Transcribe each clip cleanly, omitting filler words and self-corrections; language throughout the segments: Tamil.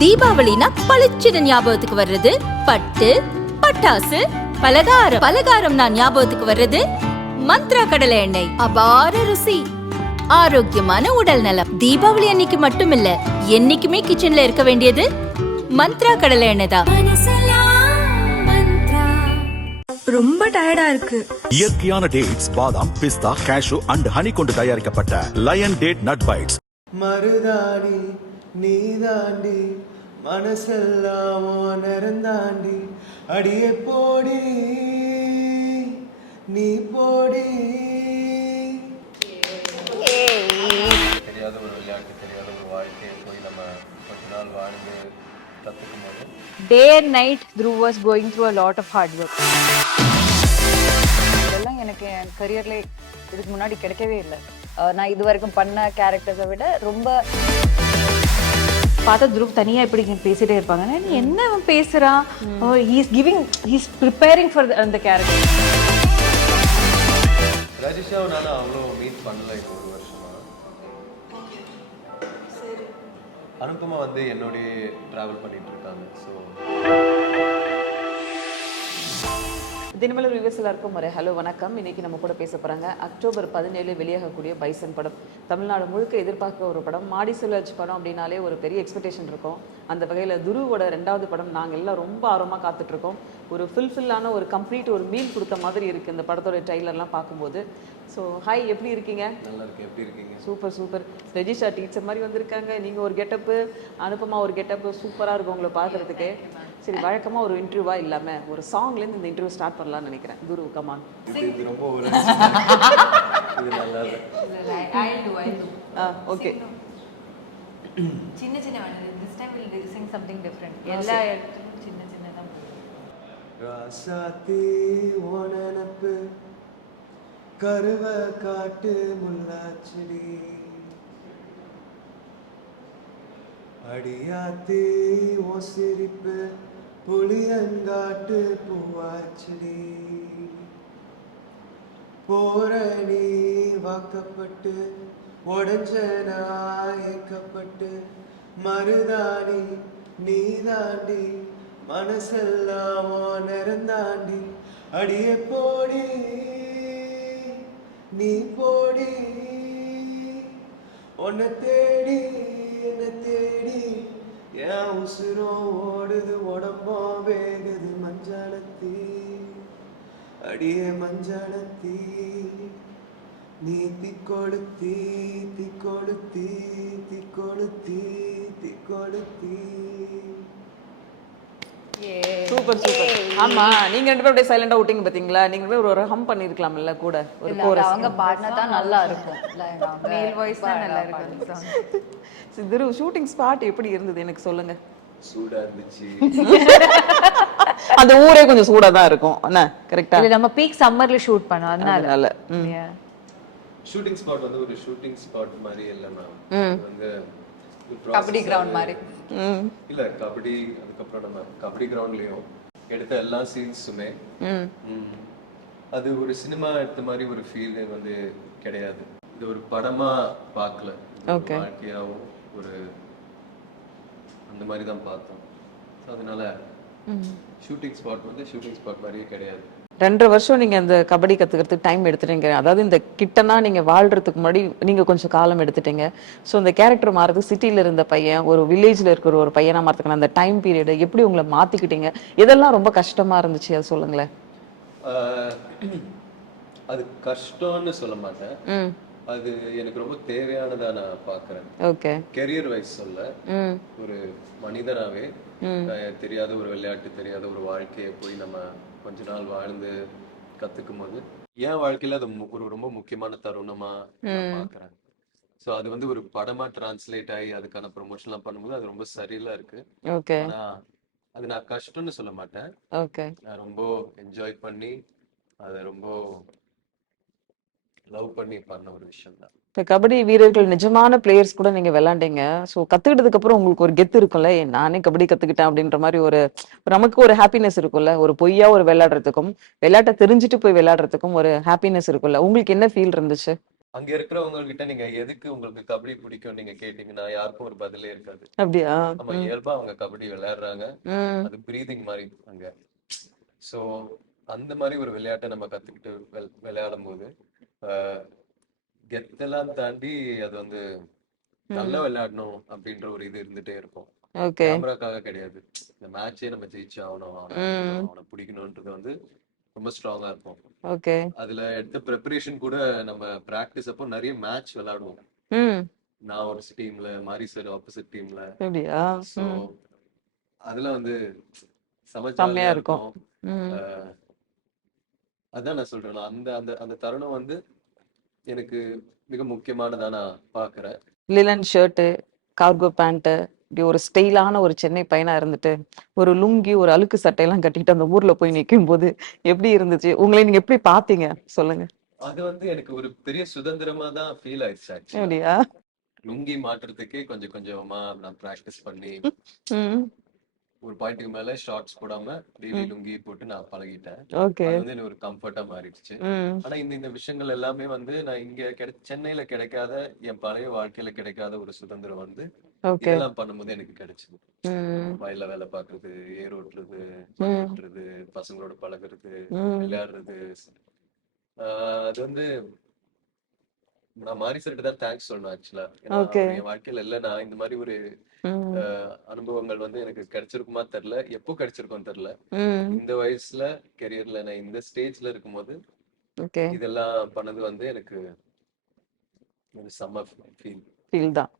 தீபாவளினா பளிச்சுன்னு ஞாபகத்துக்கு வர்றது பட்டு, பட்டாசு, பலகாரம். பலகாரம்னா ஞாபகத்துக்கு வர்றது மந்த்ரா கடலை எண்ணெய். அபார ருசி, ஆரோக்கியமான உடல் நலம். தீபாவளி அன்னைக்கு மட்டும் இல்ல, என்னைக்குமே கிச்சன்ல இருக்க வேண்டியது மந்த்ரா கடலை எண்ணெய் தான். ரொம்ப டயர்டா இருக்கு. இயற்கையான டேட்ஸ், பாதாம், பிஸ்தா, கேஷு அண்ட் ஹனி கொண்டு தயாரிக்கப்பட்ட லயன் டேட் நட் பைட்ஸ். மருதாணி நீதாண்டி மனசெல்லாம் நிறந்தாண்டி அடியே போடி நீ போடி. தெரியாத ஒரு விளையாட்டு, தெரியாத ஒரு வாழ்க்கையை போய் நம்ம கொஞ்ச நாள் வாழ்ந்து கற்றுக்கும் போது day and night Dhruv was going through a lot of hard work. இதெல்லாம் எனக்கு என் கரியர்ல இதுக்கு முன்னாடி கிடைக்கவே இல்லை. நான் இது வரைக்கும் பண்ண கேரக்டர்ஸை விட ரொம்ப பார்த்தா துருவ் தனியா இப்படி பேசிட்டே இருப்பாங்க. நீ என்ன அவன் பேசுறான், ஹீஸ் ப்ரிப்பேரிங் ஃபார் அந்த கேரக்டர். ரஜிஷாவை நான் அவ்வளோ மீட் பண்ணல இந்த ஒரு வருஷமா. அனுபமா வந்து என்னோடய ட்ராவல் பண்ணிட்டு இருக்காங்க. ஸோ தினமலர் வியூவர்ஸ் எல்லாருக்கும் ஒரு ஹலோ வணக்கம். இன்னைக்கு நம்ம கூட பேச போறாங்க அக்டோபர் 17 வெளியாகக்கூடிய பைசன் படம். தமிழ்நாடு முழுக்க எதிர்பார்க்க ஒரு படம். மாடி செல்வராஜ் படம் அப்படின்னாலே ஒரு பெரிய எக்ஸ்பெக்டேஷன் இருக்கும். அந்த வகையில் துருவோட 2வது படம் நாங்கள் எல்லாம் ரொம்ப ஆர்வமாக காத்துட்டு இருக்கோம். ஒரு ஃபுல்ஃபில்லான ஒரு கம்ப்ளீட் ஒரு மீல் கொடுத்த மாதிரி இருக்கு இந்த படத்தோட ட்ரைலர்லாம் பார்க்கும்போது. ஸோ ஹாய், எப்படி இருக்கீங்க? நல்லா இருக்கு. எப்படி இருக்கீங்க? Super super. ரெஜிஸ்டா டீச்சர் மாதிரி வந்திருக்காங்க. நீங்கள் ஒரு கெட்டப்பு, அனுப்பமா ஒரு கெட்டப்பு, சூப்பராக இருக்கும் உங்களை பார்க்குறதுக்கு. சரி, வழக்கமாக ஒரு இன்டர்வியூவா இல்லாமல் ஒரு சாங்லேருந்து இந்த இன்டர்வியூ ஸ்டார்ட் பண்ணலாம்னு நினைக்கிறேன். குரு கமான். இது ரொம்ப ஒரு இது நல்லா ஓகே. சின்ன சின்ன this time we'll sing something different. எல்லா இடத்துலயும் சின்ன சின்னதா ராசாத்தி ஓனனப்பு கருவ காட்டு முல்லாச்செடி அடியாத்தி ஓ சிரிப்பு புளியங்காட்டு பூவாச்செடி போற நீ வாக்கப்பட்டு உடஞ்ச நாயக்கப்பட்டு மருதாணி நீதாண்டி மனசெல்லாம் நிறந்தாண்டி அடியே போடி நீ போடி உன்னை தேடி என்னை தேடி என் உசுரும் ஓடுது உடம்போ வேகுது மஞ்சாலத்தி அடியே மஞ்சாலத்தி நீ திக்கொளுத்தி திக்கொளுத்தி திக்கொளுத்தி திக்கொளுத்தி. Super super. ஆமா, நீங்க 2 பேரும் அப்படியே சைலண்டா விட்டீங்க பாத்தீங்களா? நீங்க ஒரு ஹம் பண்ணிருக்கலாம்ல கூட ஒரு கோரஸ். அவங்க பாடினா தான் நல்லா இருக்கும். மேல் வாய்ஸ் தான் நல்லா இருக்கும். சிதறு ஷூட்டிங் ஸ்பாட் எப்படி இருந்தது எனக்கு சொல்லுங்க. சூடா இருந்துச்சு. அந்த ஊரே கொஞ்சம் சூடா தான் இருக்கும். என்ன கரெக்ட்டா? இல்ல, நம்ம பீக் சம்மர்ல ஷூட் பண்ணோம் அதனால. ஷூட்டிங் ஸ்பாட் வந்து ஒரு ஷூட்டிங் ஸ்பாட் மாதிரி இல்ல மேம். வந்து கபடி கிரவுண்ட் மாதிரி. இல்ல, கபடி அதுக்கப்புறம் நம்ம கபடி கிரவுண்ட்லயும் எடுத்த எல்லா சீன்ஸுமே அது ஒரு சினிமா எடுத்த மாதிரி ஒரு ஃபீல் வந்து கிடையாது. இது ஒரு படமா பார்க்கல, வாழ்க்கையாவும் ஒரு அந்த மாதிரி தான் பார்த்தோம். அதனால ஷூட்டிங் ஸ்பாட் வந்து ஷூட்டிங் ஸ்பாட் மாதிரியே கிடையாது. 2.5 வருஷம் நீங்க அந்த கபடி கத்துக்கிறதுக்கு டைம் எடுத்துட்டீங்க. அதாவது இந்த கிட்டனா நீங்க வாழ்றதுக்கு முன்னாடி நீங்க கொஞ்சம் காலம் எடுத்துட்டீங்க. ஸோ இந்த கேரக்டர் மாறது, சிட்டில இருந்த பையன் ஒரு வில்லேஜ்ல இருக்கிற ஒரு பையனா மாறதுக்கான அந்த டைம் பீரியட் எப்படி உங்களை மாத்திக்கிட்டீங்க? இதெல்லாம் ரொம்ப கஷ்டமா இருந்துச்சு, அது சொல்லுங்களேன். அது கஷ்டம்னு சொல்ல மாட்டேன், அது எனக்கு ரொம்ப தேவையானதா நான் பாக்குறேன். ஓகே. கெரியர் வைஸ் சொல்ல, ஒரு மனிதனாவே தெரியாத ஒரு விளையாட்டு, தெரியாத ஒரு வாழ்க்கையை போய் நம்ம கொஞ்ச நாள் வாழ்ந்து கத்துக்கும் போது என் வாழ்க்கையில அது ஒரு ரொம்ப முக்கியமான தருணமா பாக்குறேன். சோ அது வந்து ஒரு படமா டிரான்ஸ்லேட் ஆகி அதுக்கான ப்ரொமோஷன் எல்லாம் பண்ணும்போது அது ரொம்ப சரியில்லா இருக்கு. ஆனா அது நான் கஷ்டம்னு சொல்ல மாட்டேன். நான் ரொம்ப என்ஜாய் பண்ணி அதை ரொம்ப லவ் பண்ணி பண்ண ஒரு விஷயம் தான். இப்போ கபடி வீரர்கள் நிஜமான பிளேயர்ஸ் கூட நீங்க விளையாண்டீங்க. ஸோ கத்துக்கிட்டதுக்கு அப்புறம் உங்களுக்கு ஒரு கெத்து இருக்கும்ல, நானே கபடி கத்துக்கிட்டேன் அப்படின்ற மாதிரி ஒரு நமக்கு ஒரு ஹாப்பினஸ் இருக்கும்ல. ஒரு பொய்யா ஒரு விளையாடுறதுக்கும் விளையாட்டை தெரிஞ்சுட்டு போய் விளையாடுறதுக்கும் ஒரு ஹாப்பினஸ் இருக்கும்ல. உங்களுக்கு என்ன ஃபீல் இருந்துச்சு? அங்க இருக்கிறவங்க கிட்ட நீங்க எதுக்கு உங்களுக்கு கபடி பிடிக்கும் நீங்க கேட்டீங்கன்னா யாருக்கும் ஒரு பதிலே இருக்காது. அப்படியா? நம்ம இயல்பா அவங்க கபடி விளையாடுறாங்க, ம் அது பிரீதிங் மாதிரி அங்க. சோ அந்த மாதிரி ஒரு விளையாட்டை நம்ம கத்துக்கிட்டு விளையாடும் போது கெத்தெல்லாம் தாண்டி அது வந்து நல்லா விளையாடணும் அப்படின்ற ஒரு இது இருந்துட்டே இருக்கும். ஓகே. கேமராக்காக கிடையாது, இந்த மேட்சே நம்ம ஜெயிச்சு ஆகணும், அவனை பிடிக்கணும்ன்றது வந்து ரொம்ப ஸ்ட்ராங்கா இருக்கும். ஓகே. அதுல எடுத்த ப்ரிப்பரேஷன் கூட நம்ம பிராக்டிஸ் அப்போ நிறைய மேட்ச் விளையாடுவோம். ம் நான் ஒரு டீம்ல, மாரி சார் ஆப்போசிட் டீம்ல. அப்படியா? சோ அதுல வந்து செம்மையா சமஜாலியா இருக்கும். இருக்கும். ம் அஹ் அதான் நான் சொல்றேன், அந்த அந்த அந்த தருணம் வந்து எனக்கு மிக முக்கியமானதா நான் பாக்குறேன். லிலன் ஷர்ட்டு, கார்கோ பேண்ட், இப்படி ஒரு ஸ்டைலான ஒரு சென்னை பையனா இருந்துட்டு ஒரு லுங்கி ஒரு அழுக்கு சட்டையெல்லாம் கட்டிட்டு அந்த ஊர்ல போய் நிற்கும் போது எப்படி இருந்துச்சு? உங்களை நீங்க எப்படி பாத்தீங்க சொல்லுங்க. அது வந்து எனக்கு ஒரு பெரிய சுதந்திரமா தான் ஃபீல் ஆயிடுச்சு ஆக்சுவலா. அப்படியா? லுங்கி மாட்டுறதுக்கே கொஞ்சம் கொஞ்சமா நான் பிராக்டிஸ் பண்ணி ம் ஒரு பாயிண்ட்டுக்கு மேல ஷார்ட்ஸ் போடாம டெய்லி லுங்கி போட்டு நான் பழகிட்டேன். ஓகே. அது வந்து எனக்கு ஒரு கம்ஃபர்ட்டா மாறிடுச்சு. ம் ஆனா இந்த விஷயங்கள் எல்லாமே வந்து நான் இங்க சென்னையில கிடைக்காத, என் பழைய வாழ்க்கையில கிடைக்காத ஒரு சுதந்திரம் வந்து ஓகே. இதெல்லாம் பண்ணும்போது எனக்கு கிடைச்சது. ம் வயல்ல வேலை பார்க்கறது, ஏர் ஓட்டுறது, ம் வெட்டுறது, பசங்களோட பழகுறது, ம் விளையாடுறது. அது வந்து நான் மாரி சார்கிட்ட தான் தேங்க்ஸ் சொல்லணும் ஆக்சுவலா. ஏன்னா ஓகே. என் வாழ்க்கையில இல்லைன்னா இந்த மாதிரி ஒரு ம் அனுபவங்கள் வந்து எனக்கு கிடைச்சிருக்குமா தெரியல, எப்போ கிடைச்சிருக்கும் தெரியல. ம் இந்த வயசுல கெரியர்ல நான் இந்த ஸ்டேஜ்ல இருக்கும்போது ஓகே. இதெல்லாம் பண்ணது வந்து எனக்கு ஒரு செம்ம ஃபீல். ஃபீல் தான்.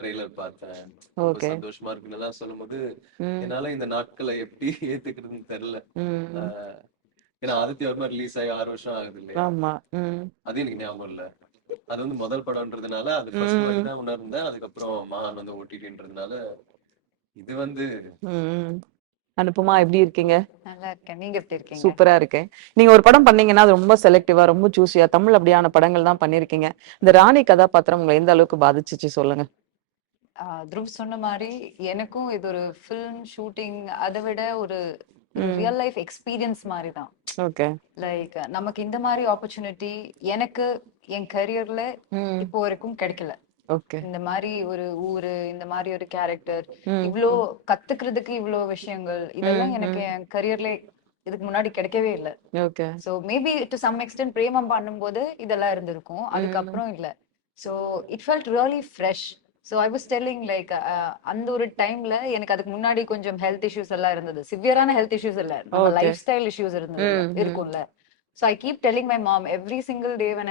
ட்ரெய்லர் பார்த்தேன், ரொம்ப ஓகே. சந்தோஷமா இருக்குன்னு எல்லாம் சொல்லும்போது ம் என்னால இந்த நாட்களை எப்படி ஏத்துக்கிறதுன்னு தெரியல. ம் ஆஹ் ஏன்னா ஆதித்ய வர்மா ரிலீஸ் ஆகி 6 வருஷம் ஆகுது இல்லையா? ஆமா. ம் அது எனக்கு ஞாபகம் இல்ல. அது வந்து முதல் படம்ன்றதுனால அது ஃபர்ஸ்ட் மாதிரி தான் உணர்ந்தேன். அதுக்கப்புறம் மகான் வந்து ஓடிடின்றதுனால இது வந்து ம் அனுப்புமா எப்படி இருக்கீங்க? நல்லா இருக்கேன். நீங்க எப்படி இருக்கீங்க? சூப்பரா இருக்கேன். நீங்க ஒரு படம் பண்ணீங்கன்னா அது ரொம்ப செலக்டிவா ரொம்ப சூஸியா தமிழ் அப்படியான படங்கள் தான் பண்ணிருக்கீங்க. இந்த ராணி கதாபாத்திரம் உங்களை எந்த அளவுக்கு பாதிச்சுச்சு சொல்லுங்க. துருவ் சொன்ன மாதிரி எனக்கும் இது ஒரு ஃபிலிம் ஷூட்டிங் அதை விட ஒரு ம் ரியல் லைஃப் எக்ஸ்பீரியன்ஸ் மாதிரி தான். ஓகே. லைக் நமக்கு இந்த மாதிரி ஆப்பர்ச்சுனிட்டி எனக்கு என் கரியர்ல ம் இப்போ வரைக்கும் கிடைக்கல. ஓகே. இந்த மாதிரி ஒரு ஊரு, இந்த மாதிரி ஒரு கேரக்டர், ம் இவ்ளோ கத்துக்கிறதுக்கு இவ்ளோ விஷயங்கள், இதெல்லாம் ம் எனக்கு ம் என் கரியர்ல இதுக்கு முன்னாடி கிடைக்கவே இல்லை. Okay. So maybe to some extent Premam பண்ணும்போது இதெல்லாம் இருந்திருக்கும், ம் அதுக்கப்புறம் இல்லை. So it felt really fresh. So I was telling like அந்த ஒரு டைம்ல எனக்கு அதுக்கு முன்னாடி கொஞ்சம் ஹெல்த் இஷ்யூஸ் எல்லாம் இருந்தது. சிவியரான ஹெல்த் இஷ்யூஸ் இல்லை, நம்ம ஓகே. லைஃப் ஸ்டைல் இஷ்யூஸ் இருந்தது ம் ம் இருக்கும்ல. So I keep telling my mom every single day when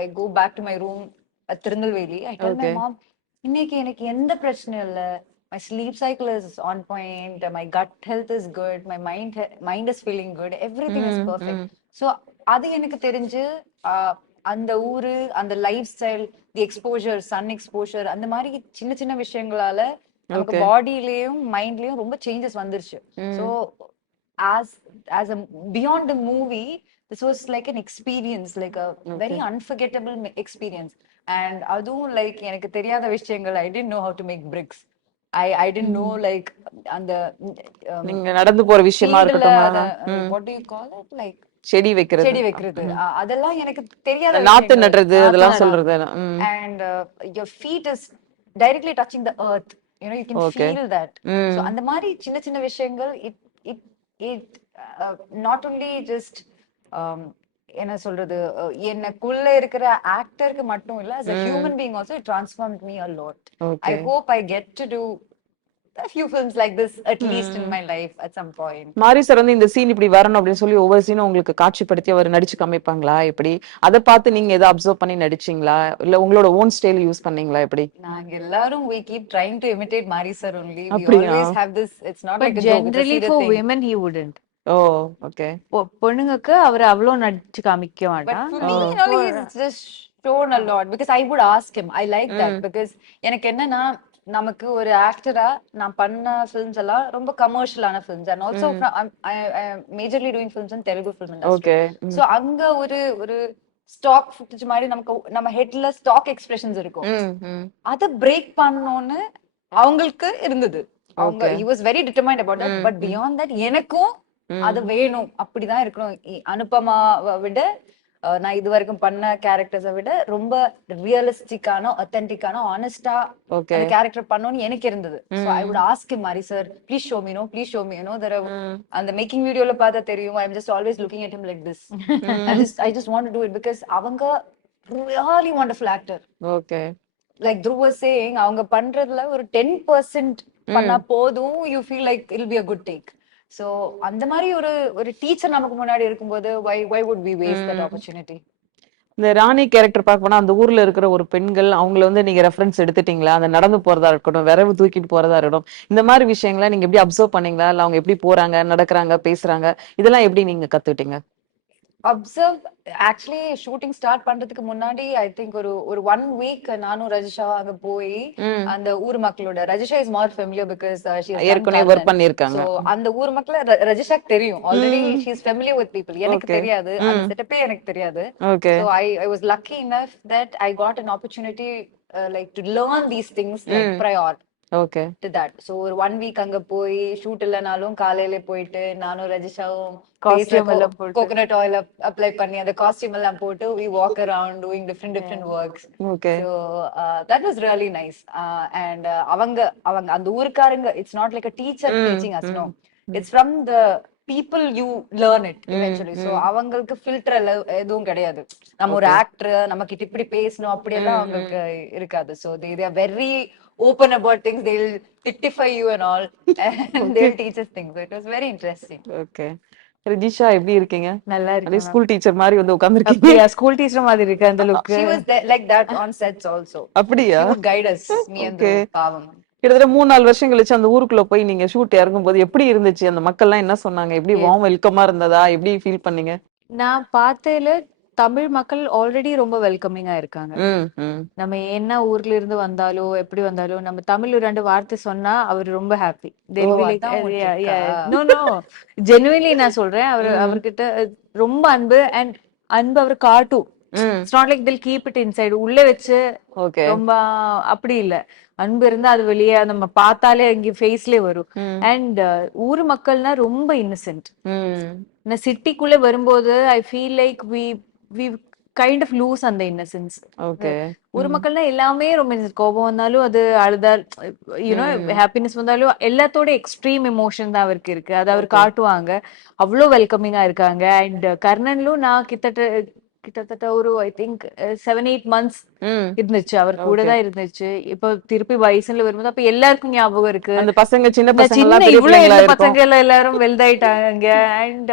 I go back to my room at Tirunelveli, I tell my okay. mom இன்னைக்கு எனக்கு எந்த பிரச்சனையும் இல்லை, my sleep cycle is on point, my gut health is good, my mind is feeling good, everything is ம் perfect. ம் So அது எனக்கு தெரிஞ்சு அந்த ஊரு, அந்த லைஃப் ஸ்டைல், தி எக்ஸ்போஜர், சன் எக்ஸ்போஜர், அந்த மாதிரி சின்ன சின்ன விஷயங்களால நமக்கு ஓகே. பாடியிலயும் மைண்ட்லயும் ரொம்ப சேஞ்சஸ் வந்துருச்சு. ஸோ ம் as a beyond the movie, this was like an experience, like a very okay. unforgettable experience. And அதுவும் லைக் எனக்கு தெரியாத விஷயங்கள், I didn't know how to make bricks. I didn't know like அந்த நீங்க நடந்து போற விஷயமா ஃபீல்டுல இருக்கட்டும். அத ம் what do you call it, like செடி வைக்கிறது. செடி வைக்கிறது, அதெல்லாம் எனக்கு தெரியாத நாத்து விஷயங்கள். நடுறது அதெல்லாம் சொல்றது. ம் And your feet is directly touching the earth, you can okay. feel that. So ம் அந்த மாதிரி சின்ன சின்ன விஷயங்கள் it it not only just என்ன சொல்றது, எனக்குள்ள இருக்கிற ஆக்டருக்கு மட்டும் இல்ல, as a human being also it transformed me a lot. I okay. hope I get to do a few films like this at least in my life at some point. மாரி சார் வந்து இந்த சீன் இப்படி வரணும் அப்படின்னு சொல்லி ஒவ்வொரு சீனும் உங்களுக்கு காட்சிப்படுத்தி அவர் நடிச்சு காமிப்பாங்களா எப்படி? அதை பார்த்து நீங்க எதை அப்சர்வ் பண்ணி நடிச்சீங்களா இல்ல உங்களோட ஓன் ஸ்டைல் யூஸ் பண்ணீங்களா எப்படி? நாங்க எல்லாரும் we keep trying to imitate Mari sir only. We அப்படியா? always have this, it's not But like a joke, it's a generally serious for thing. women he wouldn't. Oh okay. பொண்ணுங்களுக்கு அவர் அவ்வளோ நடிச்சு காமிக்க But மாட்டான். for me, he's just shown a lot because I would ask him. I like that because எனக்கு என்னன்னா, நமக்கு ஒரு ஆக்டரா நான் பண்ண ஃபிலிம்ஸ் எல்லாம் ரொம்ப கமர்ஷியலான films, and also I am majorly doing films in Telugu film industry. Okay. So அங்க ஒரு ஸ்டாக் ஃபுட்டேஜ் மாதிரி நம்ம ஹெட்ல ஸ்டாக் எக்ஸ்பிரஷன்ஸ் இருக்கும், ம் ம் அத பிரேக் பண்ணனும்னு அவங்களுக்கு இருந்தது. அவங்க he was very determined about that. But beyond that எனக்கும் அது வேணும், அப்படிதான் இருக்கணும். அனுபமாவை விட நான் இது வரைக்கும் பண்ண கேரக்டர்ஸை விட ரொம்ப ரியலிஸ்டிக்கான ஒத்தென்டிக்கான ஆனஸ்டா ஓகே அந்த கேரக்டர் பண்ணணும்னு எனக்கு இருந்தது. So I would ask him மாதிரி sir please show me no please show me no தர அந்த மேக்கிங் வீடியோல பார்த்தா தெரியும். I am just always looking at him like this. I just want to do it because அவங்க really wonderful actor. Okay Like Dhruv was saying, அவங்க பண்றதுல ஒரு 10% பண்ணா போதும், you feel like it'll be a good take. So அந்த மாதிரி ஒரு டீச்சர் நமக்கு முன்னாடி இருக்கும்போது why would we waste that opportunity? இந்த ராணி கேரக்டர் பார்க்க போனா அந்த ஊர்ல இருக்கிற ஒரு பெண்கள் அவங்கள வந்து நீங்க ரெஃபரன்ஸ் எடுத்துட்டீங்களா? அந்த நடந்து போறதா இருக்கட்டும், விரவு தூக்கிட்டு போறதா இருக்கட்டும், இந்த மாதிரி விஷயங்களை நீங்க எப்படி அப்சர்வ் பண்ணீங்களா? இல்ல அவங்க எப்படி போறாங்க, நடக்கிறாங்க, பேசுறாங்க, இதெல்லாம் எப்படி நீங்க கத்துக்கிட்டீங்க? அப்சர்வ் ஆக்சுவலி ஷூட்டிங் ஸ்டார்ட் பண்றதுக்கு முன்னாடி ஐ திங்க் ஒரு 1 வீக் நானும் ரஜிஷா அங்க போய் அந்த ஊர் மக்களோட Rajisha is more familiar because ஏற்கனவே ஒர்க் பண்ணிருக்காங்க. சோ அந்த ஊர் மக்கள் ரஜிஷாக்கு தெரியும் already. She is familiar with people. எனக்கு தெரியாது, அந்த செட்டப்பே எனக்கு தெரியாது. Okay So I was lucky enough that I got an opportunity like to learn these things like prior okay to that. So ஒரு 1 week அங்க போய் ஷூட் இல்லனாலும் காலையில போயிட்டு நானும் ரஜிஷாவும் Costume எல்லாம் போட்டு. கோகனட் ஆயில் அப்ளை பண்ணி அந்த காஸ்டியூம் எல்லாம் போட்டு we walk around doing different works. Okay So that was really nice. And அவங்க அந்த ஊர்க்காரங்க, it's not like a teacher teaching us, no. It's from the people you learn it eventually. So அவங்களுக்கு ஃபில்டர் எதுவும் கிடையாது. நம்ம ஒரு ஆக்டர் நம்ம கிட்ட இப்படி பேசணும் அப்படியெல்லாம் அவங்களுக்கு இருக்காது. So they are very open about things. They'll tiptify you and all and they'll teach us things. So it was very interesting. Okay Rajisha எப்படி இருக்கீங்க? நல்லா அப்படியே இருக்கு ஸ்கூல் டீச்சர் மாதிரி வந்து உட்கார்ந்திருக்கீங்க. அப்படியா? ஸ்கூல் டீச்சர் மாதிரி இருக்கு அந்த look. She was like that on sets also. அப்படியா? She would guide us, me and Okay. Dhruv, பாவம். கிட்டத்தட்ட 3-4 வருஷம் கழிச்சு அந்த ஊருக்குள்ள போய் நீங்க ஷூட் இறங்கும் போது எப்படி இருந்துச்சு? அந்த மக்கள் எல்லாம் என்ன சொன்னாங்க? எப்படி வார்ம் வெல்கமா இருந்ததா? எப்படி ஃபீல் பண்ணீங்க? நான் பார்த்ததுல தமிழ் மக்கள் ஆல்ரெடி ரொம்ப வெல்கமிங்கா இருக்காங்க. நம்ம என்ன ஊர்ல இருந்து வந்தாலோ எப்படி வந்தாலோ நம்ம தமிழ்ல 2 வார்த்தை சொன்னா அவர் ரொம்ப ஹாப்பி. அதான் ஒரு trick ஆ? நோ ஜெனுவின்லி நான் சொல்றேன். அவர்கிட்ட ரொம்ப அன்பு அண்ட் அன்பு அவர் காட்டும். இட்ஸ் நாட் லைக் தில் கீப் இட் இன்சைடு, உள்ள வச்சு ஓகே ரொம்ப அப்படி இல்ல. அன்பு இருந்தா அது வெளியே நம்ம பார்த்தாலே இங்க ஃபேஸ்லயே வரும். அண்ட் ஊர் மக்கள்னா ரொம்ப இன்னசென்ட். நான் சிட்டிக்குள்ள வரும்போது I feel like we kind of lose அந்த இன்னசென்ஸ். ஓகே ஊர் மக்கள்னா எல்லாமே ரொம்ப கோபம் வந்தாலும் அது அழுதா யூனோ ஹாப்பினஸ் வந்தாலும் எல்லாத்தோட எக்ஸ்ட்ரீம் எமோஷன் தான் அவருக்கு இருக்கு. அது அவர் காட்டுவாங்க. அவ்வளோ வெல்கமிங்கா இருக்காங்க. அண்ட் கர்ணன்லும் நான் கிட்டத்தட்ட ஒரு ஐ திங்க் 7-8 months இருந்துச்சு. அவர் கூட தான் இருந்துச்சு. இப்போ திருப்பி பைசன்ல வரும்போது அப்ப எல்லாருக்கும் ஞாபகம் இருக்கு. அந்த பசங்க சின்ன இந்த பசங்க எல்லாம் பெரிய இவ்வளவு பிள்ளைங்களா எல்லா இருக்கும். பசங்க எல்லாரும் வெல்தாயிட்டாங்க. அண்ட்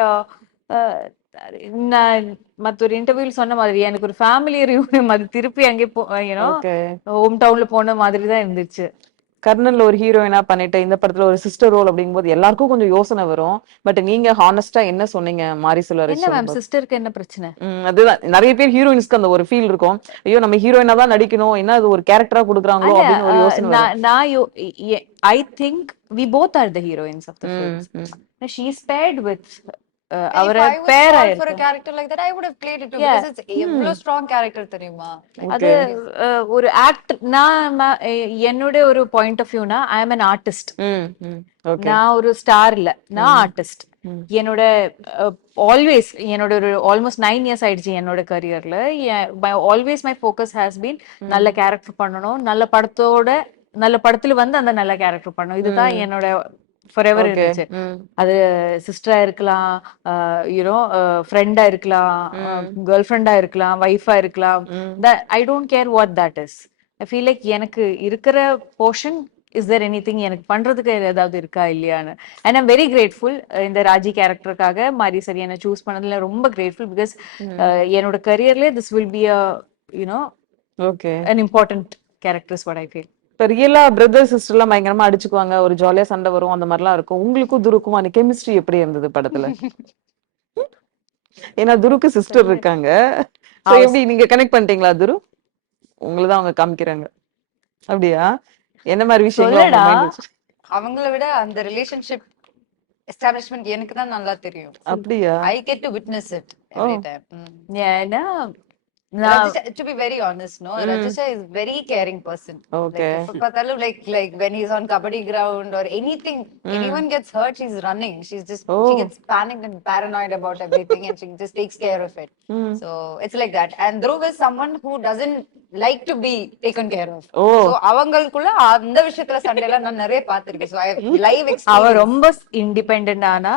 நான் மத்த ஒரு இன்டர்வியூல சொன்ன மாதிரி எனக்கு ஒரு ஃபேமிலி ரியூனியன் மாதிரி திருப்பி அங்கே ஓகே ஹோம் டவுன்ல போன மாதிரி தான் இருந்துச்சு. கர்ணன்ல ஒரு ஹீரோயினா பண்ணிட்டு இந்த படத்துல ஒரு சிஸ்டர் ரோல் அப்படிங்கும்போது எல்லாருக்கும் கொஞ்சம் யோசனை வரும். பட் நீங்க ஹானஸ்டா என்ன சொன்னீங்க மாரி செல்வராஜ்? என்ன மேம் சிஸ்டருக்கு என்ன பிரச்சனை? அதுதான் நிறைய பேர் ஹீரோயின்ஸ்க்கு அந்த ஒரு ஃபீல் இருக்கும். ஐயோ நம்ம ஹீரோயினா தான் நடிக்கணும், என்ன அது ஒரு கேரக்டரா கொடுக்குறாங்களோ அப்படின்னு ஒரு யோசனை வரும். I think we both are the heroines of the films. She is paired with அவரை If I was பேர் called for a ஆயிருக்கு. character like that, I would have played it too, Yeah. because it's எவ்வளவு strong character தெரியுமா? அது ஒரு ஆக்டர். என்னோட ஒரு பாயிண்ட் ஆஃப் வியூனா ஐ அம் an artist. நான் ஒரு ஸ்டார் இல்ல, நான் ஆர்டிஸ்ட். என்னோட ஆல்வேஸ் என்னோட ஒரு ஆல்மோஸ்ட் 9 years ஆயிடுச்சு என்னோட கரியர்ல. Always my focus has been நல்ல கேரக்டர் பண்ணணும், நல்ல படத்துல வந்து அந்த நல்ல கேரக்டர் பண்ணணும். இதுதான் என்னோட forever இருந்துச்சு. அது சிஸ்டரா இருக்கலாம், யூனோ ஃப்ரெண்டா இருக்கலாம், கேர்ள் ஃப்ரெண்டா இருக்கலாம், வைஃபா இருக்கலாம். I don't care what that is. I feel like எனக்கு இருக்கிற போர்ஷன் இஸ் தேர் எனிதிங் எனக்கு பண்றதுக்கு ஏதாவது இருக்கா இல்லையான்னு. அண்ட் ஐம் வெரி கிரேட்ஃபுல் இந்த ராஜி கேரக்டருக்காக மாதிரி சரி என்ன சூஸ் பண்ணதுல ரொம்ப கிரேட்ஃபுல். பிகாஸ் என்னோட கரியர்ல this will be a you know okay an important character is what I feel. இப்ப ரியலா பிரதர் சிஸ்டர் எல்லாம் பயங்கரமா அடிச்சுக்குவாங்க, ஒரு ஜாலியா சண்டை வரும், அந்த மாதிரிலாம் இருக்கும். உங்களுக்கும் துருக்கும் அந்த கெமிஸ்ட்ரி எப்படி இருந்தது படத்துல? ஏன்னா துருக்கு சிஸ்டர் இருக்காங்க. So எப்படி நீங்க கனெக்ட் பண்ணிட்டீங்களா துரு? உங்களதான் அவங்க காமிக்கிறாங்க அப்படியா? என்ன மாதிரி விஷயம்? அவங்கள விட அந்த ரிலேஷன்ஷிப் எஸ்டாப்லிஷ்மென்ட் எனக்கு தான் நல்லா தெரியும். அப்படியா? I get to witness it every time. ஏன்னா To be very honest, no, Rajisha is very caring person. Okay. Like when he's on kabaddi ground or anything, anyone gets hurt, she's running. She gets panicked and paranoid about everything, and she just takes care of it. So it's like that. And Dhruv is someone who doesn't like to be taken care of. So அவங்களுக்குள்ள அந்த விஷயத்துல சண்டைலாம் நான் நிறைய பார்த்திருக்கேன். So I have live experience. அவ ரொம்ப இண்டிபெண்டன்ட் ஆனா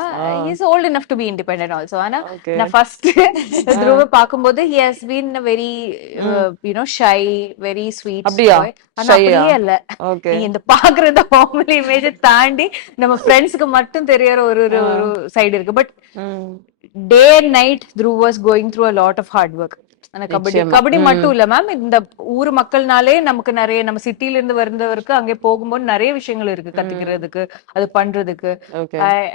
is old enough to be independent also. ஆனா நான் ஃபர்ஸ்ட் துருவ பாக்கும்போது he has been a very shy, very sweet அப்படியா? boy. ஆனா அப்படியே இல்ல. நீங்க இந்த பாக்குறத ஹோம்லி இமேஜ் தாண்டி நம்ம ஃப்ரெண்ட்ஸ்க்கு மட்டும் தெரியற ஒரு சைடு இருக்கு. But day and night Dhruv was going through a lot of hard work. ஆனா கபடி மட்டும் இல்ல மேம், இந்த ஊர் மக்கள்னாலே நமக்கு நிறைய, நம்ம சிட்டில இருந்து வந்தவருக்கு அங்கே போகும்போது நிறைய விஷயங்கள் இருக்கு கத்துக்கிறதுக்கு, அது பண்றதுக்கு.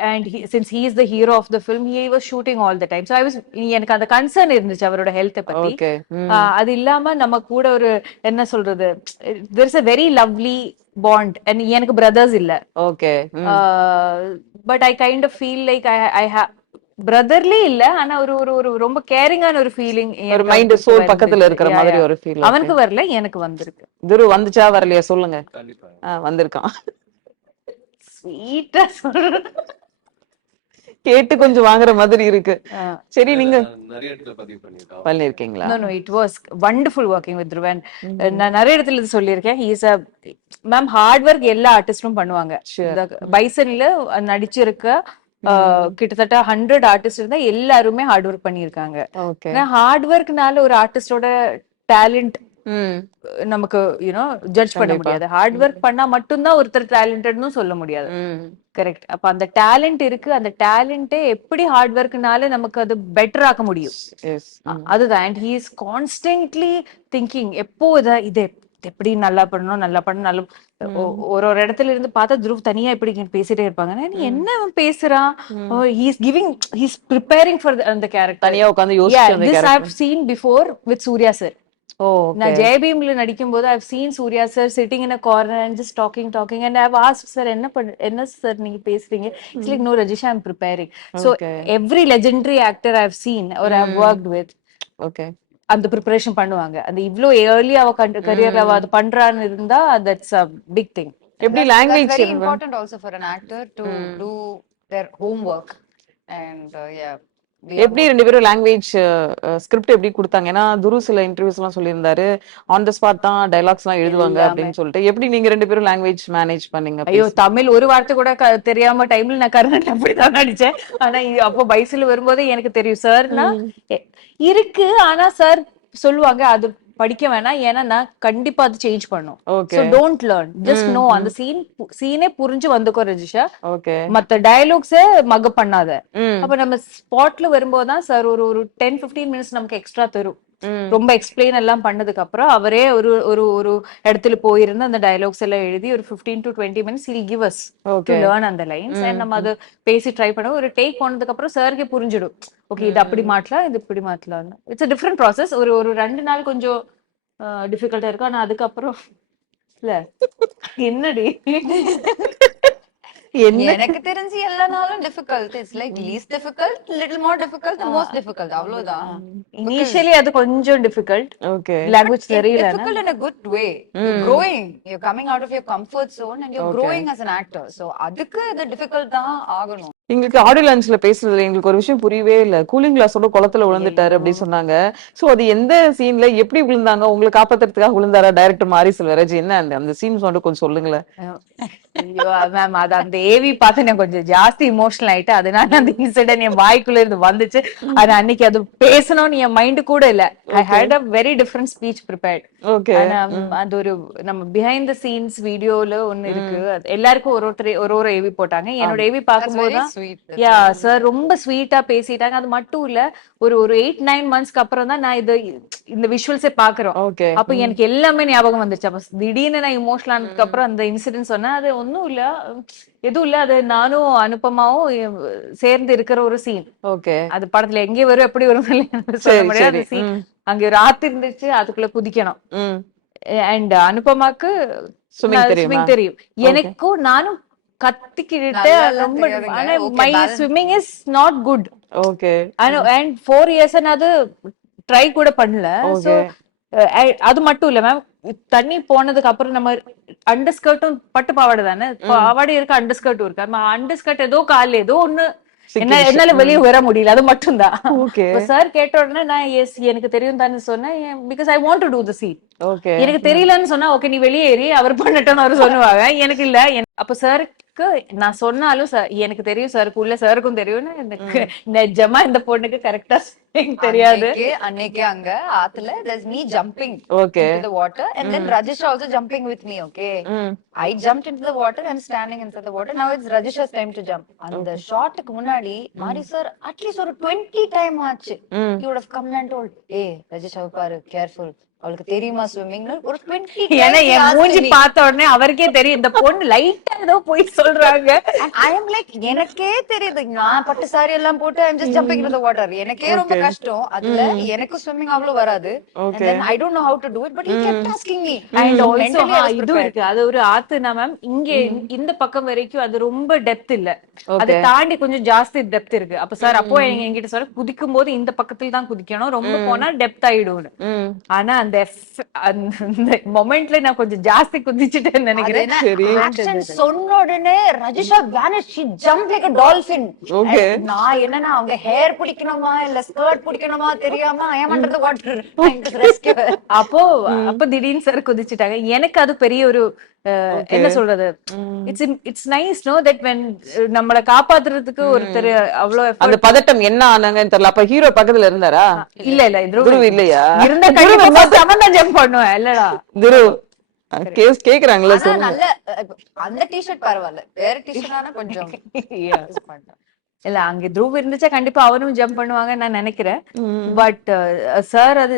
And since he is the hero of the film, he was shooting all the time. So எனக்கு அந்த கன்சர்ன் இருந்துச்சு அவரோட ஹெல்த் பத்தி. அது இல்லாம நம்ம கூட ஒரு என்ன சொல்றது, there is a very lovely bond. and எனக்கு brothers இல்ல. But I kind of feel like I have brotherly இல்ல, ஆனா ஒரு ஒரு ரொம்ப கேரிங்கான ஒரு ஃபீலிங், ஒரு மைண்ட் சோல் பக்கத்துல இருக்கிற மாதிரி ஒரு ஃபீல். அவனுக்கு வரல, எனக்கு வந்திருக்கு. துரு வந்துச்சா வரலையா சொல்லுங்க. கண்டிப்பா வந்திருக்கான். ஸ்வீட்டா சொல்ற, கேட்டு கொஞ்சம் வாங்குற மாதிரி இருக்கு. சரி, நீங்க நிறைய இடத்துல பதிவு பண்ணிருக்கீங்களா? No, it was wonderful working with Dhruv. நான் நிறைய இடத்துல இது சொல்லியிருக்கேன். he is a ma'am, hard work எல்லா ஆர்டிஸ்டும் பண்ணுவாங்க. பைசன்ல நடிச்சிருக்க கிட்டத்தட்ட 100 ஆர்டிஸ்ட் இருந்தா எல்லாருமே ஹார்ட் ஒர்க் பண்ணிருக்காங்க. ஹார்ட் ஒர்க்னால ஒரு ஆர்டிஸ்டோட டேலண்ட் நமக்கு ஜட்ஜ் பண்ண முடியாது. ஹார்ட் ஒர்க் பண்ணா மட்டும்தான் ஒருத்தர் டேலண்டட்னு சொல்ல முடியாது. கரெக்ட். அப்ப அந்த டேலண்ட் இருக்கு, அந்த டேலண்ட்டே எப்படி ஹார்ட் ஒர்க்னால நமக்கு அது பெட்டர் ஆக்க முடியும், அதுதான். And he is constantly thinking, எப்போ இதை எப்படி நல்லா பண்ணணும். ஒரு இடத்துல இருந்து பார்த்தா Dhruv தனியா இப்படி பேசிட்டே இருப்பாங்க. நீ என்ன பேசுறான், he is giving, he is preparing for the character. தனியா உட்கார்ந்து யோசிச்சு this I have seen before with Surya sir. நான் ஜெயபீம்ல நடிக்கும் போது I've seen Surya sir sitting in a corner and just talking and I've asked sir, என்ன சார் நீங்க பேசுறீங்க? It's like, no Rajisha, I'm preparing. So every legendary actor I've seen or I've worked with, அந்த ப்ரிப்பரேஷன் பண்ணுவாங்க. அந்த இவ்ளோ ஏர்லி அவ கரியர்ல அவ அது பண்றான்னு இருந்தா that's a big thing. எப்படி language very important also for an actor to do their homework. And எப்படி ரெண்டு பேரும் லாங்குவேஜ் ஸ்கிரிப்ட் எப்படி கொடுத்தாங்க? ஏன்னா துரு சில இன்டர்வியூஸ் எல்லாம் சொல்லியிருந்தாரு, ஆன் த ஸ்பாட் தான் டைலாக்ஸ் எல்லாம் எழுதுவாங்க அப்படின்னு சொல்லிட்டு. எப்படி நீங்க ரெண்டு பேரும் லாங்குவேஜ் மேனேஜ் பண்ணீங்க? ஐயோ, தமிழ் ஒரு வார்த்தை கூட தெரியாம டைம்ல நான் கர்நாடகா அப்படிதான் நடிச்சேன். ஆனா அப்போ பைசில் வரும்போதே எனக்கு தெரியும் சார்னா இருக்கு, ஆனா சார் சொல்லுவாங்க அது படிக்க வேணாம், ஏன்னா நான் கண்டிப்பா அது சேஞ்ச் பண்ணும். So don't learn, just know. அந்த சீனே புரிஞ்சு வந்துக்கோ ரஜிஷா, மத்த டயலாக்ஸே மக பண்ணாத. அப்ப நம்ம ஸ்பாட்ல வரும்போதுதான் சார் ஒரு 10-15 மினிட்ஸ் நமக்கு எக்ஸ்ட்ரா தரும். ரொம்ப எக்ஸ்பிளைன் எல்லாம் பண்ணதுக்கு அப்புறம் அவரே ஒரு இடத்துல போயிருந்து அந்த டயலாக்ஸ் எல்லாம் எழுதி ஒரு 15 to 20 minutes he'll give us to learn அந்த லைன்ஸ். அண்ட் நம்ம அது பேசி ட்ரை பண்ண ஒரு டேக் போனதுக்கு அப்புறம் சார்க்கே புரிஞ்சிடும், ஓகே இது அப்படி மாற்றலாம், இது இப்படி மாற்றலாம். It's a different process. ஒரு 2 நாள் கொஞ்சம் டிஃபிகல்ட்டா இருக்கும், ஆனா அதுக்கப்புறம் இல்ல என்னடி எனக்கு தெரிஞ்சு எல்லா நாளும் difficult. It's like least difficult, little more difficult, the most difficult, அவ்வளவுதான். இனிஷியலி அது கொஞ்சம் டிஃபிகல்ட். ஓகே, லாங்குவேஜ் தெரியல, difficult in a good way. You're growing, you're coming out of your comfort zone and you're growing as an actor. So அதுக்கு அது டிஃபிகல்ட் தான் ஆகணும். எங்களுக்கு ஆடியோ லான்ச்ல பேசுறதுல எங்களுக்கு ஒரு விஷயம் புரியவே இல்ல. கூலிங் கிளாஸோட குளத்துல விழுந்துட்டாரு அப்படின்னு சொன்னாங்க. சோ அது எந்த சீன்ல எப்படி விழுந்தாங்க? உங்களை காப்பாத்துறதுக்காக விழுந்தாரா டைரக்டர் மாரி செல்வராஜ்? என்ன அந்த சீன் மட்டும் கொஞ்சம் சொல்லுங்களேன். ஐயோ மேம், அது அந்த ஏவி பார்த்து நான் கொஞ்சம் ஜாஸ்தி இமோஷனல் ஆயிட்டு, அதனால அந்த இன்சிடென்ட் என் வாய்க்குள்ள இருந்து வந்துச்சு. அது அன்னைக்கு அது பேசணும்னு என் மைண்ட் கூட இல்ல. I had a very different speech prepared. அது ஒரு நம்ம பிஹைண்ட் த சீன்ஸ் வீடியோல ஒன்னு இருக்கு, எல்லாருக்கும் ஒரு ஏவி போட்டாங்க. என்னோட ஏவி பார்க்கும்போது யா சார் ரொம்ப ஸ்வீட்டா பேசிட்டாங்க. அது மட்டும் இல்ல, ஒரு 8-9 மந்த்ஸ்க்கு அப்புறம் தான் நான் இந்த விஷுவல்ஸே பாக்குறோம். அப்ப எனக்கு எல்லாமே ஞாபகம் வந்துச்சு. அப்ப திடீர்னு நான் இமோஷனல் ஆனதுக்கு அப்புறம் அந்த இன்சிடென்ட் சொன்னேன். அது ஒன்னும் இல்ல, எதுவும் இல்ல, அது நானும் அனுப்பமாவும் சேர்ந்து இருக்கிற ஒரு சீன். அது படத்துல எங்கே வரும் எப்படி வரும் சொல்ல முடியாது. சீன் அங்க ஒரு ஆத்து இருந்துச்சு, அதுக்குள்ள குதிக்கணும். அண்ட் அனுப்பமாக்கு ஸ்விமிங் தெரியும், எனக்கும் நானும் கத்திக்கிட்டு ரொம்ப. My swimming is not good. Okay. and 4 years அது ட்ரை கூட பண்ணல. சோ அது மட்டும் இல்ல மேம், தண்ணி போனதுக்கு அப்புறம் நம்ம அண்டர் ஸ்கர்ட்டும் பட்டு பாவாடை தானே, பாவாடை இருக்கு அண்டர் ஸ்கர்ட்டும் இருக்கு. அண்டர் ஸ்கர்ட் ஏதோ கால ஏதோ ஒண்ணு என்னால வெளியே வர முடியல, அது மட்டும் தான். சார் கேட்ட உடனே நான் எஸ் எனக்கு தெரியும் தானே சொன்னேன், because I want to do the scene. எனக்கு தெரியலன்னு சொன்னா ஓகே நீ வெளியே ஏறி அவர் பண்ணட்டும் அவர் சொல்லுவாங்க, எனக்கு இல்ல. அப்ப சாருக்கு நான் சொன்னாலும் எனக்கு தெரியும், சாருக்கு உள்ள சாருக்கும் தெரியும்னு எனக்கு நிஜமா இந்த பொண்ணுக்கு கரெக்டா தெரியாது. அன்னைக்கு அங்க ஆத்துல there's me jumping into the water and then Rajesh also jumping with me. Okay, I jumped into the water and standing inside the water. Now it's Rajesh's time to jump. அந்த ஷாட்டுக்கு முன்னாடி மாரி சார் அட்லீஸ்ட் ஒரு 20 டைம் ஆச்சு he would have come and told, ஏய் ரஜேஷ் அவ பாரு கேர்ஃபுல், அவளுக்கு தெரியுமா ஸ்விம்மிங்னு ஒரு 20 ஏன்னா என் மூஞ்சி பார்த்த உடனே அவருக்கே தெரியும் இந்த பொண்ணு லைட்டா ஏதோ போய் சொல்றாங்க. I am like எனக்கே தெரியுது, நான் பட்டு சாரி எல்லாம் போட்டு I'm just jumping into the water. எனக்கே ரொம்ப கஷ்டம் அதுல, எனக்கு ஸ்விம்மிங் அவ்வளவு வராது. And then I don't know how to do it, but he kept asking me. And also இது இருக்கு, அது ஒரு ஆத்துனா மேம், இங்க இந்த பக்கம் வரைக்கும் அது ரொம்ப டெப்த் இல்ல, அதை தாண்டி கொஞ்சம் ஜாஸ்தி டெப்த் இருக்கு. அப்ப சார் அப்போ என்கிட்ட சொல்ல குதிக்கும் போது இந்த பக்கத்துல தான் குதிக்கணும், ரொம்ப போனா டெப்த் ஆயிடும். ஆனா அந்த மொமெண்ட்ல நான் கொஞ்சம் ஜாஸ்தி குதிச்சிட்டேன்னு நினைக்கிறேன். சொன்ன உடனே Rajisha vanished, she jumped like a dolphin. நான் என்னன்னா அவங்க ஹேர் பிடிக்கணுமா இல்ல ஸ்கர்ட் பிடிக்கணுமா தெரியாம I am under the water trying to rescue her. அப்போ திடீர்னு சார் குதிச்சிட்டாங்க. எனக்கு அது பெரிய ஒரு என்ன சொல்றது, it's nice know that when நம்மள காப்பாத்துறதுக்கு ஒருத்தர் அவ்வளவு அந்த பதட்டம் என்ன ஆனாங்கன்னு தெரியல. அப்ப ஹீரோ பக்கத்துல இருந்தாரா? இல்ல துருவ் இல்லையா? இருந்தா கண்டிப்பா சமந்தா ஜம்ப் பண்ணுவேன் இல்லடா துருவ் கேஸ் கேக்குறாங்கல. நல்ல அந்த டி-ஷர்ட் பரவாயில்ல, வேற டி-ஷர்ட்னா கொஞ்சம் இல்ல அங்க துருவ் இருந்துச்சா கண்டிப்பா அவனும் ஜம்ப் பண்ணுவாங்க நான் நினைக்கிறேன். பட் சார் அது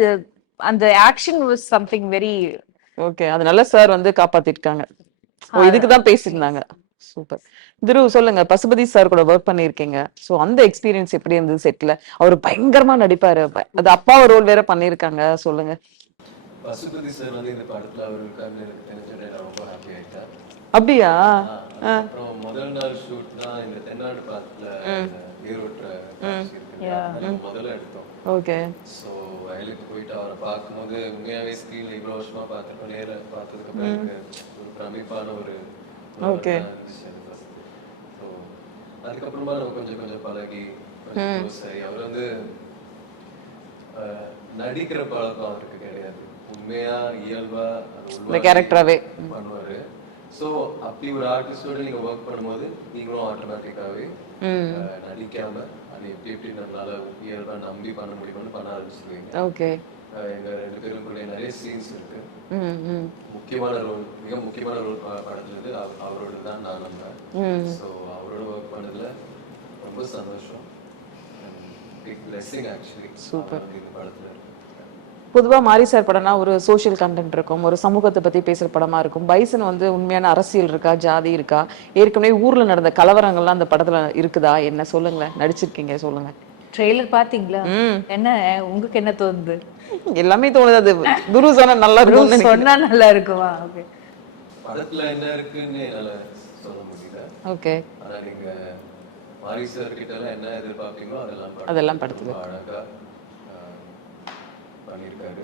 அந்த action was something very okay, அதனால சார் வந்து காப்பாத்திருக்காங்க. இதுக்குதான் பேசியிருந்தாங்க. சூப்பர். துருவ் சொல்லுங்க, பசுபதி சார் கூட ஒர்க் பண்ணிருக்கீங்க, சோ அந்த எக்ஸ்பீரியன்ஸ் எப்படி இருந்தது செட்ல? அவர் பயங்கரமா நடிப்பாரு, அது அப்பாவை ரோல் வேற பண்ணிருக்காங்க, சொல்லுங்க. பசுபதி சார் வந்து இந்த படத்துல அவர் இருக்காருன்னு எனக்கு தெரிஞ்சது நான் ரொம்ப ஹாப்பி ஆயிட்டேன். அப்படியா? அப்புறம் முதல் நாள் ஷூட் தான் இந்த தென்னாடு பாத்துல ஈரோட்ல முதல்ல எடுத்தோம். ஓகே. சோ வயலுக்கு போயிட்டு அவரை பார்க்கும்போது உண்மையாவே ஸ்கிரீன்ல இவ்வளவு வருஷமா பார்த்துட்டோம், நேர பார்த்ததுக்கு அப்புறம் எனக்கு ஒரு பிரமிப்பான ஒரு ஓகே. ஸோ அதுக்கப்புறமா நம்ம கொஞ்சம் கொஞ்சம் பழகி சரி. அவர் வந்து நடிக்கிற பழக்கம் அவருக்கு கிடையாது, உண்மையா இயல்பா அந்த கேரக்டராவே பண்ணுவாரு. ஸோ அப்படி ஒரு ஆர்டிஸ்டோட நீங்க ஒர்க் பண்ணும்போது நீங்களும் ஆட்டோமேட்டிக்காவே நடிக்காம அது எப்படி எப்படி நம்மளால இயல்பா நம்பி பண்ண முடியும்னு பண்ண ஆரம்பிச்சிருவீங்க. ஓகே. எங்க 2 பேருக்குள்ள நிறைய சீன்ஸ் இருக்கு. முக்கியமான ரோல், மிக முக்கியமான ரோல் படத்துல இருந்து அவரோட தான் நான் நம்புறேன். ஸோ அவரோட ஒர்க் பண்ணதுல ரொம்ப சந்தோஷம். Big blessing actually. சூப்பர். இந்த படத்துல பொதுவா மாரி சார் படம்னா ஒரு சோஷியல் கண்டென்ட் இருக்கும், ஒரு சமூகத்தை பத்தி பேசுற படமா இருக்கும். பைசன் வந்து உண்மையான அரசியல் இருக்கா, ஜாதி இருக்கா, ஏற்கனவே ஊர்ல நடந்த கலவரங்கள்லாம் அந்த படத்துல இருக்குதா, என்ன சொல்லுங்களேன், நடிச்சிருக்கீங்க சொல்லுங்க. ட்ரெய்லர் பாத்தீங்களா? என்ன உங்களுக்கு என்ன தோணுது? எல்லாமே தோணுது, அது துரு சொன்னா நல்லா இருக்கும், சொன்னா நல்லா இருக்குமா? ஓகே. படத்துல என்ன இருக்குன்னு என்னால சொல்ல முடியல. ஓகே. ஆனா நீங்க மாரி சார் கிட்ட எல்லாம் என்ன எதிர்பார்ப்பீங்களோ அதெல்லாம் படத்துல அழகா பண்ணிருக்காரு.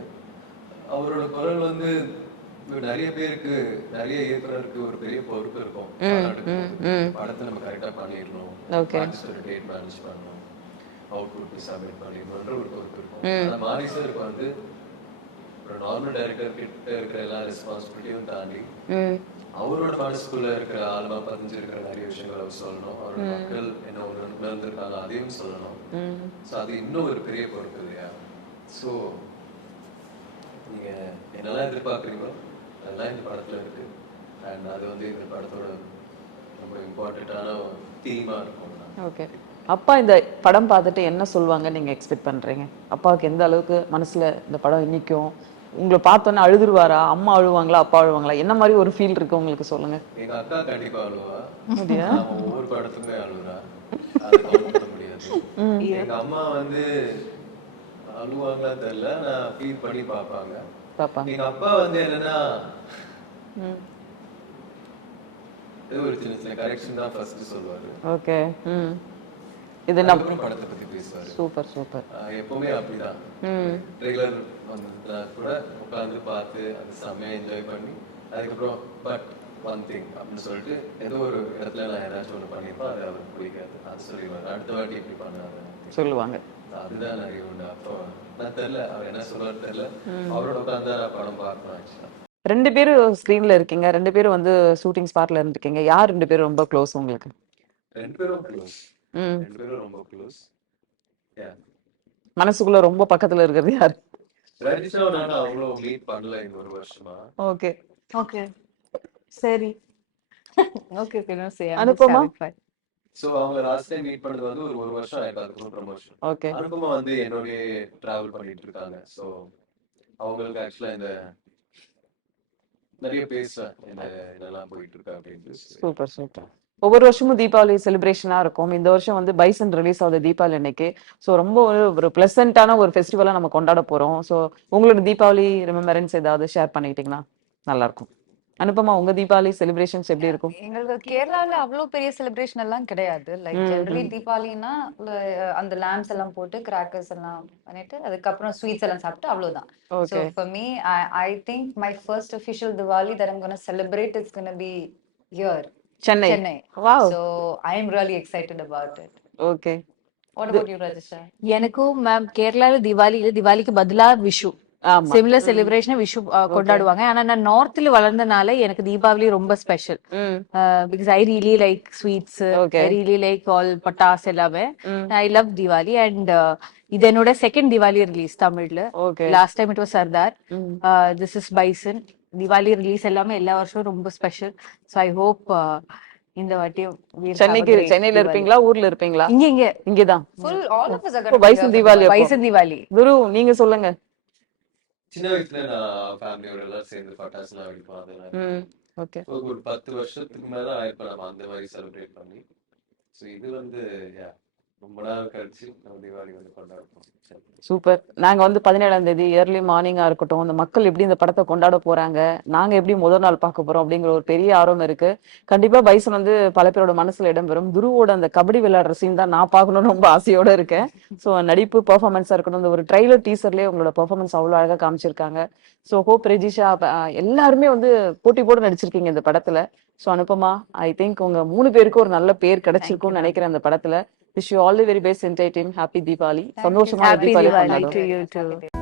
அவரோட குரல் வந்து நிறைய பேருக்கு, நிறைய இயக்குனருக்கு ஒரு பெரிய பொறுப்பு இருக்கும். படத்தை நம்ம கரெக்டா பண்ணிடணும், டேட் மேனேஜ் பண்ணணும், அவுட்புட் சப்மிட் பண்ணிடணும்ன்ற ஒரு பொறுப்பு இருக்கும். ஆனா மாரி சாருக்கு வந்து ஒரு நார்மல் டைரக்டர் கிட்ட இருக்கிற எல்லா ரெஸ்பான்சிபிலிட்டியும் தாண்டி அவரோட மனசுக்குள்ள இருக்கிற ஆழமா பதிஞ்சிருக்கிற நிறைய விஷயங்கள் அவர் சொல்லணும். அவரோட மக்கள் என்ன உணர்ந்திருக்காங்க அதையும் சொல்லணும். ஸோ அது இன்னும் ஒரு பெரிய பொறுப்பு இல்லையா? ஸோ நீங்க என்னெல்லாம் எதிர்பார்க்குறீங்களோ அதெல்லாம் இந்த படத்துல இருக்கு. அண்ட் அது வந்து இந்த படத்தோட ரொம்ப இம்பார்ட்டன்டான தீமா இருக்கும். ஓகே. அப்பா இந்த படம் பார்த்துட்டு என்ன சொல்லுவாங்க நீங்க எக்ஸ்பெக்ட் பண்றீங்க? அப்பாவுக்கு எந்த அளவுக்கு மனசுல இந்த படம் இன்னிக்கும்? உங்களை பார்த்தோன்னே அழுதுருவாரா, அம்மா அழுவாங்களா, அப்பா அழுவாங்களா, என்ன மாதிரி ஒரு ஃபீல் இருக்கு உங்களுக்கு சொல்லுங்க. எங்க அக்கா கண்டிப்பா அழுவா, ஒவ்வொரு படத்துக்குமே அழுகுறா, அது கவுண்ட் பண்ண முடியாது. எங்க அம்மா வந்து அழுவாங்களா தெரியல, நான் ஃபீல் பண்ணி பாப்பாங்க. எங்க அப்பா வந்து என்னன்னா ஒரு சின்ன சின்ன கரெக்ஷன் தான் ஃபர்ஸ்ட் சொல்லுவாரு. ஓகே. இது நம்ம அதுக்கப்புறம் படத்தை பத்தி பேசுவாரு. Super super. எப்பவுமே அப்படிதான். ட்ரெய்லர் வந்ததுனா கூட உட்காந்து பார்த்து அது செம்மையா என்ஜாய் பண்ணி அதுக்கப்புறம் பட் ஒன் திங் அப்படின்னு சொல்லிட்டு ஏதோ ஒரு இடத்துல நான் ஏதாச்சும் ஒன்று பண்ணியிருப்பேன், அது அவருக்கு பிடிக்காது, அது சொல்லிடுவாரு, அடுத்த வாட்டி இப்படி பண்ணாது சொல்லுவாங்க. அதுதான் நிறைய உண்டு. அப்போ நான் தெரியல அவர் என்ன சொல்றாரு தெரியல, அவரோட உட்காந்து நான் படம் பார்க்கணும். ஆக்சுவலா 2 பேரும் ஸ்கிரீன்ல இருக்கீங்க, 2 பேரும் வந்து ஷூட்டிங் ஸ்பாட்ல இருந்திருக்கீங்க. யார் 2 பேரும் ரொம்ப க்ளோஸ் உங்களுக்கு? 2 பேரும் க்ளோஸ். 2 பேரும் ரொம்ப க்ளோஸ். மனசுக்குள்ள ரொம்ப பக்கத்துல இருக்கிறது யாரு? ரஜிஷா நானும் அவ்வளோ மீட் பண்ணல இந்த ஒரு வருஷமா. ஓகே ஓகே சரி ஓகே ஓகே நோ சே அனுபமா? சோ அவங்க லாஸ்ட் டைம் மீட் பண்ணது வந்து ஒரு வருஷம் ஆயிருக்கு, அதுக்கு ப்ரமோஷன். ஓகே. அனுபமா வந்து என்னோடய டிராவல் பண்ணிட்டு இருக்காங்க. சோ அவங்களுக்கு ஆக்சுவலா இந்த நிறைய பேசுவேன் இந்த இதெல்லாம் போயிட்டு இருக்கா அப்படின்னு. Super super. ஒவ்வொரு வருஷமும் தீபாவளி செலிப்ரேஷனா இருக்கும். இந்த வருஷம் வந்து பைசன் ரிலீஸ் ஆகுது தீபாவளி அன்னைக்கு. ஸோ ரொம்ப ஒரு பிளசண்டான ஒரு ஃபெஸ்டிவலா நம்ம கொண்டாட போறோம். ஸோ உங்களோட தீபாவளி ரிமெம்பரன்ஸ் ஏதாவது ஷேர் பண்ணிக்கிட்டீங்கன்னா நல்லா இருக்கும். அனுபமா, உங்க தீபாவளி செலிப்ரேஷன்ஸ் எப்படி இருக்கும்? எங்களுக்கு கேரளால அவ்வளவு பெரிய செலிப்ரேஷன் எல்லாம் கிடையாது. லைக் ஜெனரலி தீபாவளினா அந்த லேம்ப்ஸ் எல்லாம் போட்டு கிராக்கர்ஸ் எல்லாம் பண்ணிட்டு அதுக்கப்புறம் ஸ்வீட்ஸ் எல்லாம் சாப்பிட்டு அவ்வளவுதான். So for me, I think my first official Diwali that I'm going to celebrate is going to be here, Chennai. Wow. So I am really excited about it. Okay. What about you, Rajisha? எனக்கும் மேம் கேரளால திவாலிக்கு பதிலா விஷு சிமிலர் செலிப்ரேஷன் விஷு கொண்டாடுவாங்க. ஆனா நான் நார்த்ல வளர்ந்தனால எனக்கு தீபாவளி ரொம்ப special. Because I really like sweets, I really like all பட்டாஸ் எல்லாமே. ஐ லவ் தீபாவளி அண்ட் இது என்னோட செகண்ட் தீபாவளி ரிலீஸ் தமிழ்ல. Last time it was Sardar, this is Bison. Deepavali release எல்லாமே எல்லா வருஷமும் ரொம்ப ஸ்பெஷல். ஸோ ஐ ஹோப் இந்த வாட்டியும் சென்னையில இருப்பீங்களா, ஊர்ல இருப்பீங்களா? இங்கதான். Full all of us are going to Bison Deepavali. Guru, நீங்க சொல்லுங்க. சின்ன வயசுல நான் ஃபேமிலியோட எல்லாம் சேர்ந்து பட்டாசு எல்லாம் வெடிப்போம். அதெல்லாம் ஒரு 10 வருஷத்துக்கு மேல ஆயிருப்பேன் நம்ம அந்த மாதிரி செலிப்ரேட் பண்ணி. ஸோ இது வந்து ரொம்ப நாள் கழிச்சு நம்ம தீபாவளி வந்து கொண்டாடுறோம். சூப்பர். நாங்க வந்து 17ஆம் தேதி ஏர்லி மார்னிங்கா இருக்கட்டும், அந்த மக்கள் எப்படி இந்த படத்தை கொண்டாட போறாங்க, நாங்க எப்படி முதல் நாள் பார்க்க போறோம் அப்படிங்கிற ஒரு பெரிய ஆர்வம் இருக்கு. கண்டிப்பா பைசன் வந்து பல பேரோட மனசுல இடம் பெறும். துருவோட அந்த கபடி விளையாடுற சீன் தான் நான் பார்க்கணும்னு ரொம்ப ஆசையோட இருக்கேன். ஸோ நடிப்பு பெர்ஃபார்மன்ஸா இருக்கட்டும், இந்த ஒரு ட்ரைலர் டீசர்லயே உங்களோட பெர்ஃபார்மன்ஸ் அவ்வளவு அழகா காமிச்சிருக்காங்க. ஸோ ஹோப், ரெஜிஷா, எல்லாருமே வந்து போட்டி போட்டு நடிச்சிருக்கீங்க இந்த படத்துல. ஸோ அனுபமா, ஐ திங்க் உங்க 3 பேருக்கும் ஒரு நல்ல பேர் கிடைச்சிருக்கும்னு நினைக்கிறேன் அந்த படத்துல. Wish you all the very best, entertain, happy Diwali. சந்தோஷமா தீபாவளி கொண்டாடுவோம்.